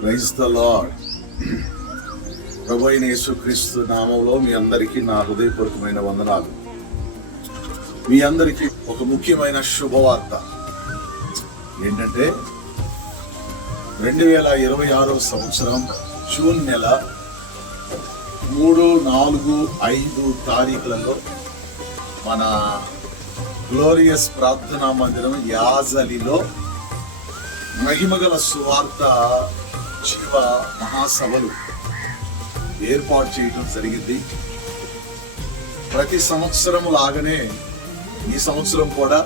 Praise the lord. ప్రభు అయిన యేసుక్రీస్తు నామంలో మీ అందరికీ నా హృదయపూర్వకమైన వందనాలు. మీ అందరికీ ఒక ముఖ్యమైన శుభవార్త ఏంటంటే 2026 సంవత్సరం జూన్ నెల 3, 4, 5 తారీఖులలో మన గ్లోరియస్ ప్రార్థనా మందిరం యాజలిలో మహిమగల సువార్త జీవ మహాసభలు ఏర్పాటు చేయడం జరిగింది. ప్రతి సంవత్సరం లాగానే ఈ సంవత్సరం కూడా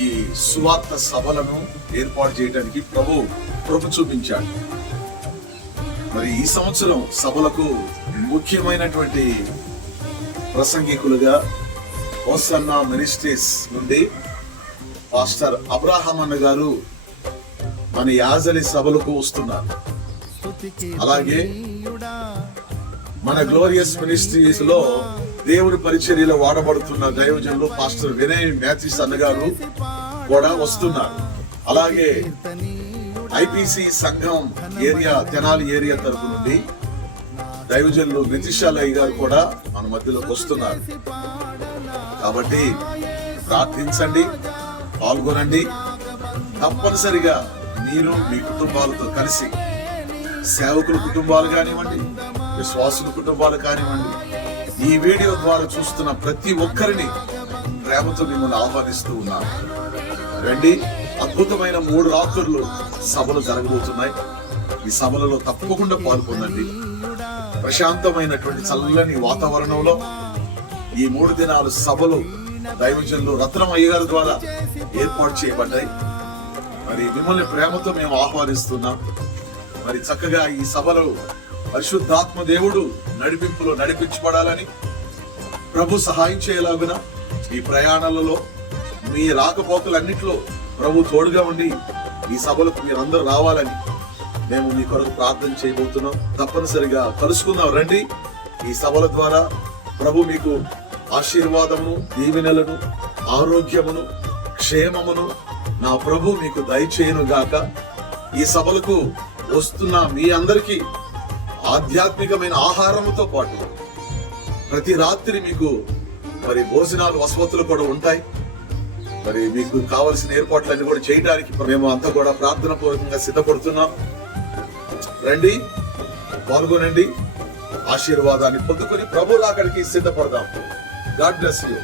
ఈ సువార్త సభలను ఏర్పాటు చేయడానికి ప్రభు చూపించాడు. మరి ఈ సంవత్సరం సభలకు ముఖ్యమైనటువంటి ప్రసంగికులుగా హోసన్నా మినిస్ట్రీస్ నుండి పాస్టర్ అబ్రహాం అన్న గారు మన యాజలి సభలకు వస్తున్నారు. అలాగే మన గ్లోరియస్ మినిస్ట్రీస్ లో దేవుడి పరిచర్యలో వాడబడుతున్న దైవజనులు పాస్టర్ వినయ్ మ్యాథ్యూస్ అన్న గారు కూడా వస్తున్నారు. అలాగే ఐపీసీ సంఘం ఏరియా తెనాలి ఏరియా తరపు నుండి దైవజనులు నితిశాలయ్య గారు కూడా మన మధ్యలోకి వస్తున్నారు. కాబట్టి ప్రార్థించండి, పాల్గొనండి. తప్పనిసరిగా మీరు మీ కుటుంబాలతో కలిసి, సేవకుల కుటుంబాలు కానివ్వండి, విశ్వాసుల కుటుంబాలు కానివ్వండి, ఈ వీడియో ద్వారా చూస్తున్న ప్రతి ఒక్కరిని ప్రేమతో మిమ్మల్ని ఆహ్వానిస్తూ ఉన్నారు. రండి. అద్భుతమైన 3 రాత్రులు సభలు జరగబోతున్నాయి. ఈ సభలలో తప్పకుండా పాల్గొనండి. ప్రశాంతమైనటువంటి చల్లని వాతావరణంలో ఈ 3 దినాలు సభలు దైవజనులు రత్నం అయ్య గారి ద్వారా ఏర్పాటు చేయబడ్డాయి. మరి మిమ్మల్ని ప్రేమతో మేము ఆహ్వానిస్తున్నాం. మరి చక్కగా ఈ సభలో పరిశుద్ధాత్మ దేవుడు నడిపింపులో నడిపించబడాలని, ప్రభు సహాయం చేయలాగున ఈ ప్రయాణాలలో మీ రాకపోకలన్నింటిలో ప్రభు తోడుగా ఉండి ఈ సభలకు మీరందరూ రావాలని మేము మీ కొరకు ప్రార్థన చేయబోతున్నాం. తప్పనిసరిగా కలుసుకుందాం. రండి. ఈ సభల ద్వారా ప్రభు మీకు ఆశీర్వాదమును, దీవెనలను, ఆరోగ్యమును, క్షేమమును నా ప్రభు మీకు దయచేయును గాక. ఈ సభలకు వస్తున్న మీ అందరికీ ఆధ్యాత్మికమైన ఆహారముతో పాటు ప్రతి రాత్రి మీకు మరి భోజనాలు, వసతులు కూడా ఉంటాయి. మరి మీకు కావలసిన ఏర్పాట్లన్నీ కూడా చేయడానికి మేము అంతా కూడా ప్రార్థన పూర్వకంగా సిద్ధపడుతున్నాం. రండి, పాల్గొనండి, ఆశీర్వాదాన్ని పొందుకొని ప్రభు రాకడికి సిద్ధపడదాం. God bless you.